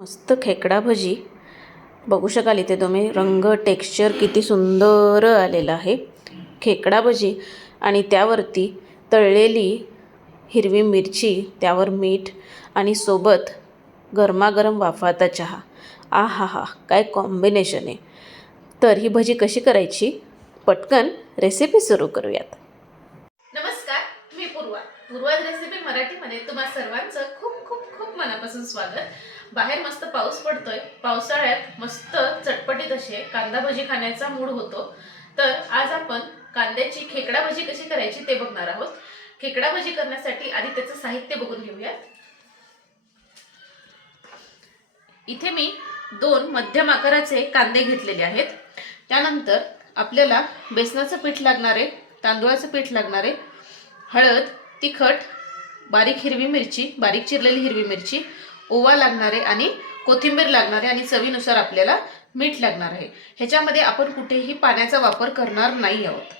मस्त खेकडा भजी बघू शकाल इथे तुम्ही रंग टेक्स्चर किती सुंदर आलेलं आहे. खेकडा भजी आणि त्यावरती तळलेली हिरवी मिरची त्यावर मीठ आणि सोबत गरमागरम वाफाता चहा. आ हा हा काय कॉम्बिनेशन आहे. तर ही भजी कशी करायची? पटकन रेसिपी सुरू करूयात. नमस्कार मी पूर्वा. पूर्वाज रेसिपी मराठीमध्ये तुम्हा सर्वांचं खूप खूप खूप मनापासून स्वागत. बाहेर मस्त पाऊस पडतोय. पावसाळ्यात मस्त चटपटीत असे कांदा भजी खाण्याचा मूड होतो. तर आज आपण कांद्याची खेकडा भजी कशी करायची ते बघणार आहोत. खेकडा भजी करण्यासाठी आधी त्याचं साहित्य बघून घेऊयात इथे मी दोन मध्यम आकाराचे कांदे घेतलेले आहेत. त्यानंतर आपल्याला बेसनाचं पीठ लागणारे तांदूळाचं पीठ लागणारे हळद तिखट बारीक हिरवी मिरची बारीक चिरलेली हिरवी मिरची ओवा लागणारे आणि कोथिंबीर लागणारे आणि चवीनुसार आपल्याला मीठ लागणार आहे. ह्याच्यामध्ये आपण कुठेही पाण्याचा वापर करणार नाही आहोत.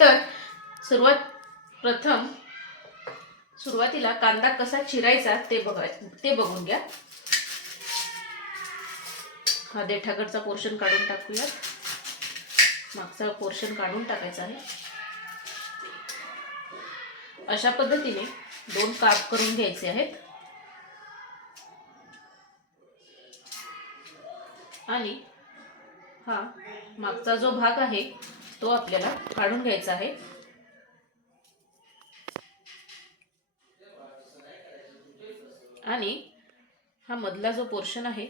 तर सुरुवात प्रथम सुरुवातीला कांदा कसा चिरायचा ते बघा ते बघून घ्या. हा देठाकडचा पोर्शन काढून टाकूयात मागचा पोर्शन काढून टाकायचा आहे. अशा पद्धतीने दोन काप करून घ्यायचे आहेत. आणि हा मागचा जो भाग आहे तो आपल्याला काढून घ्यायचा आहे. आणि हा मधला जो पोर्शन आहे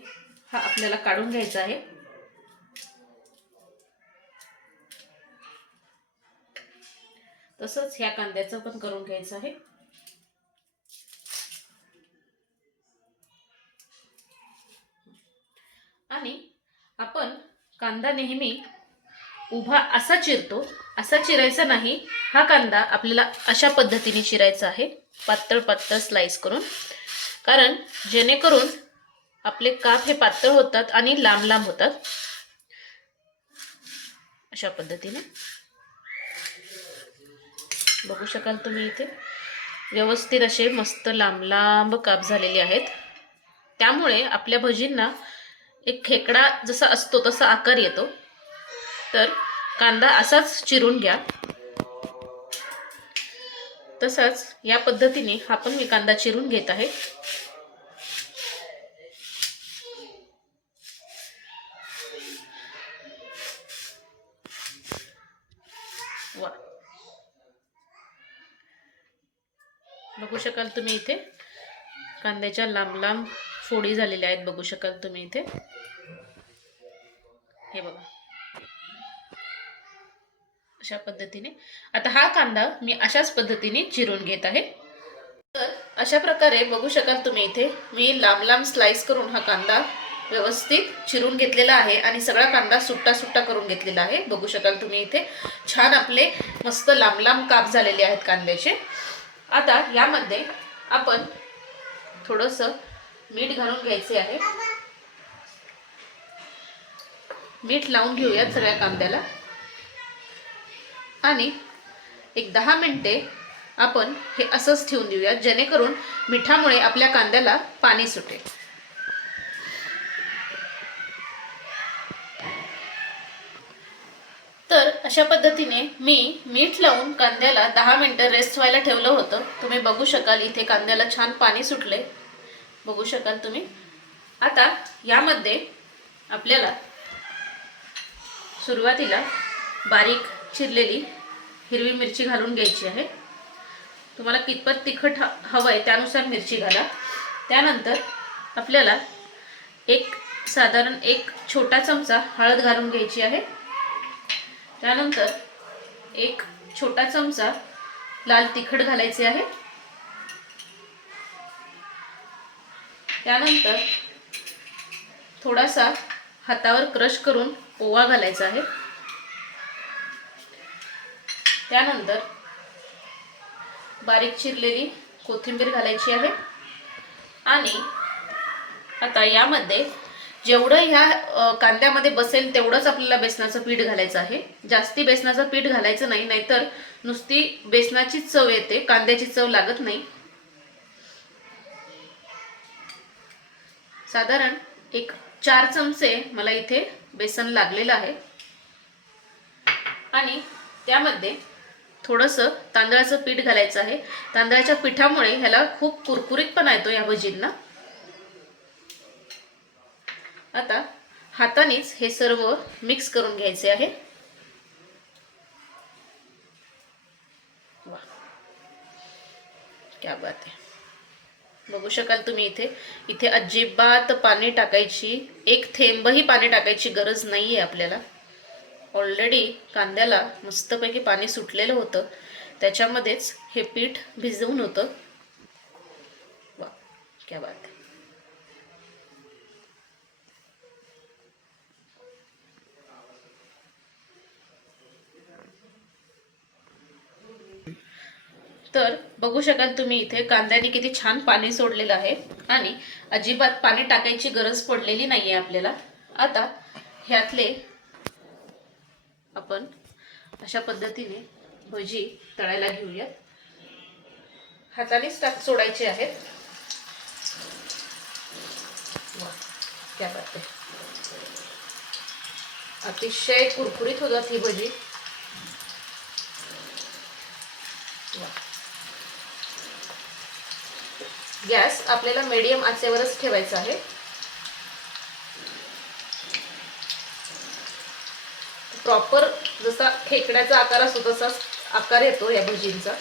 हा आपल्याला काढून घ्यायचा आहे. तसंच ह्या कांद्याचं पण करून घ्यायचं आहे आणि आपण कांदा नेहमी उभा असा चिरतो असा चिरायचा नाही. हा कांदा आपल्याला अशा पद्धतीने चिरायचा आहे पातळ पातळ स्लाइस करून. कारण जेणेकरून आपले काप हे पातळ होतात आणि लांब लांब होतात. अशा पद्धतीने. बघू शकाल तुम्ही इथे. व्यवस्थित असे मस्त लांब लांब काप झालेले आहेत. त्यामुळे आपल्या भजींना एक खेकडा जसा असतो तसा आकार येतो. तर कांदा असाच चिरून घ्या. तसाच या पद्धतीने हा पण मी कांदा चिरून घेत आहे. वा. बघू शकाल तुम्ही इथे. कांद्याच्या लांब लांब फोडी झालेल्या आहेत बघू शकाल तुम्ही इथे. हे बघा. अशा पद्धतीने. आता हा कांदा मी अशाच पद्धतीने चिरून घेत आहे. तर अशा प्रकारे बघू शकाल तुम्ही इथे मी लांब लांब स्लाइस करून हा कांदा व्यवस्थित चिरून घेतलेला आहे आणि सगळा कांदा सुट्टा सुट्टा करून घेतलेला आहे. बघू शकाल तुम्ही इथे. छान आपले मस्त लांब लांब काप झालेले आहेत कांद्याचे. आता यामध्ये आपण थोडंसं मीठ घालून घ्यायचे आहे. मीठ लावून घेऊयात सगळ्या कांद्याला. आणि एक दहा मिनटे आपण हे असंच ठेवून देऊयात जेणेकरून मिठामुळे आपल्या कांद्याला पाणी सुटेल. तर अशा पद्धतीने मी मीठ लावून कांद्याला दहा मिनटं रेस्ट व्हायला ठेवलं होतं. तुम्ही बघू शकाल इथे कांद्याला छान पाणी सुटले बघू शकाल तुम्ही. आता यामध्ये आपल्याला सुरुवातीला बारीक चिरलेली हिरवी मिरची घालून घ्यायची आहे. तुम्हाला कितपत तिखट ह हवं आहे त्यानुसार मिरची घाला. त्यानंतर आपल्याला एक साधारण एक छोटा चमचा हळद घालून घ्यायची आहे. त्यानंतर एक छोटा चमचा लाल तिखट घालायचे आहे. त्यानंतर थोडासा हातावर क्रश करून ओवा घालायचा आहे. त्यानंतर बारीक चिरलेली कोथिंबीर घालायची आहे. आणि आता यामध्ये जेवढं ह्या कांद्यामध्ये बसेल तेवढंच आपल्याला बेसनाचं पीठ घालायचं आहे. जास्ती बेसनाचं पीठ घालायचं नाही नाहीतर नुसती बेसनाची चव येते कांद्याची चव लागत नाही. साधारण एक चार चमचे मला इथे बेसन लागलेलं आहे. आणि त्यामध्ये थोडंसं तांदळाचं पीठ घालायचं आहे. तांदळाच्या पिठामुळे ह्याला खूप कुरकुरीतपणा येतो या भजींना. आता हातानेच हे सर्व मिक्स करून घ्यायचे आहे. वा क्या बात आहे. बघू शकाल तुम्ही इथे. इथे अजिबात पाणी टाकायची एक थेंबही पाणी टाकायची गरज नाही आहे आपल्याला. ऑलरेडी कांद्याला मस्तपैकी पाणी सुटलेलं होतं. त्याच्यामध्येच हे पीठ भिजवून होतं. वा क्या बात तर बघू शकाल तुम्ही इथे कांद्याने किती छान पाणी सोडलेलं आहे. आणि अजिबात पाणी टाकायची गरज पडलेली नाही आहे आपल्याला. आता ह्यातले आपण अशा पद्धतीने भजी तळायला घेऊयात. हातानेच टाक सोडायचे आहेत. वा, अतिशय कुरकुरीत होतात ही भजी. वा. गॅस आपल्याला मीडियम आचेवरच ठेवायचा आहे. प्रॉपर जसा खेकड्याचा आकार असतो तसाच आकार येतो या भजींचा.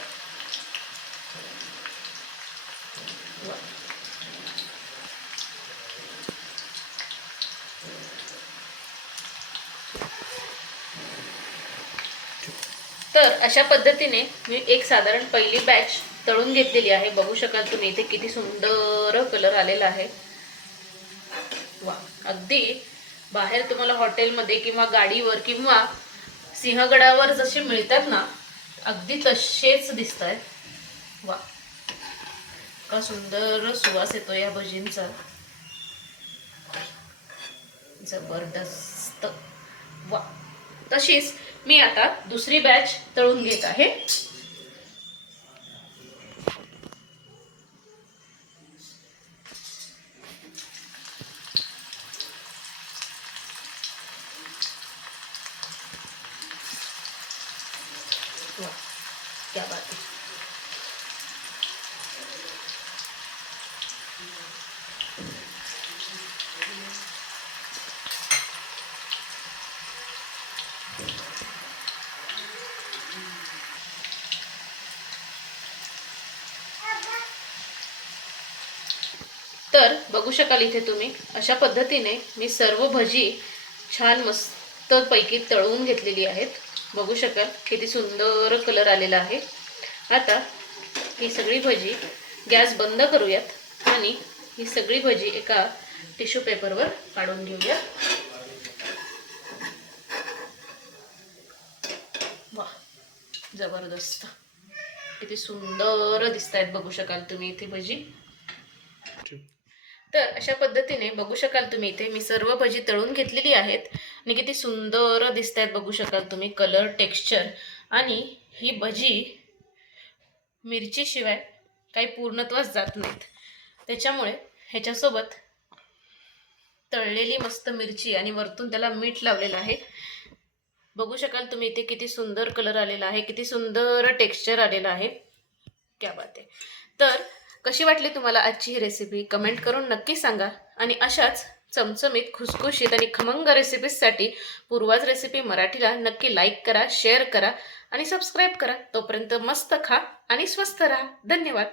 तर अशा पद्धतीने मी एक साधारण पहिली बॅच तळून घेतलेली आहे. बघू शकाल तुम्ही इथे किती सुंदर कलर आलेला आहे. वा अगदी बाहेर तुम्हाला हॉटेलमध्ये किंवा गाडीवर किंवा सिंहगडावर जसे मिळतात ना अगदी तसेच दिसत आहेत वा का सुंदर सुवास येतो या भजींचा. जबरदस्त. वा तशीच मी आता दुसरी बॅच तळून घेत आहे. क्या बात है तर बघू शकाल इथे तुम्ही अशा पद्धतीने मी सर्व भजी छान मस्त पैकी तळवून घेतलेली आहेत. बघू शकाल किती सुंदर कलर आलेला आहे. आता ही सगळी भजी गॅस बंद करूयात आणि ही सगळी भजी एका टिश्यू पेपरवर काढून घेऊया. वा जबरदस्त. किती सुंदर दिसत आहेत बघू शकाल तुम्ही इथे भजी. तर अशा पद्धतीने बघू शकाल तुम्ही इथे मी सर्व भजी तळून घेतलेली आहेत. आणि किती सुंदर दिसत आहेत बघू शकाल तुम्ही कलर टेक्स्चर आणि ही भजी मिरचीशिवाय काही पूर्णत्वास जात नाहीत. त्याच्यामुळे ह्याच्यासोबत तळलेली मस्त मिरची आणि वरतून त्याला मीठ लावलेलं आहे. बघू शकाल तुम्ही इथे किती सुंदर कलर आलेला आहे किती सुंदर टेक्स्चर आलेलं आहे. क्या बात आहे. तर कशी वाटली तुम्हाला आजची ही रेसिपी कमेंट करून नक्की सांगा. आणि अशाच चमचमीत खुसखुशीत आणि खमंग रेसिपीजसाठी पूर्वाज रेसिपी मराठीला नक्की लाईक करा शेअर करा आणि सबस्क्राईब करा. तोपर्यंत मस्त खा आणि स्वस्त राहा. धन्यवाद.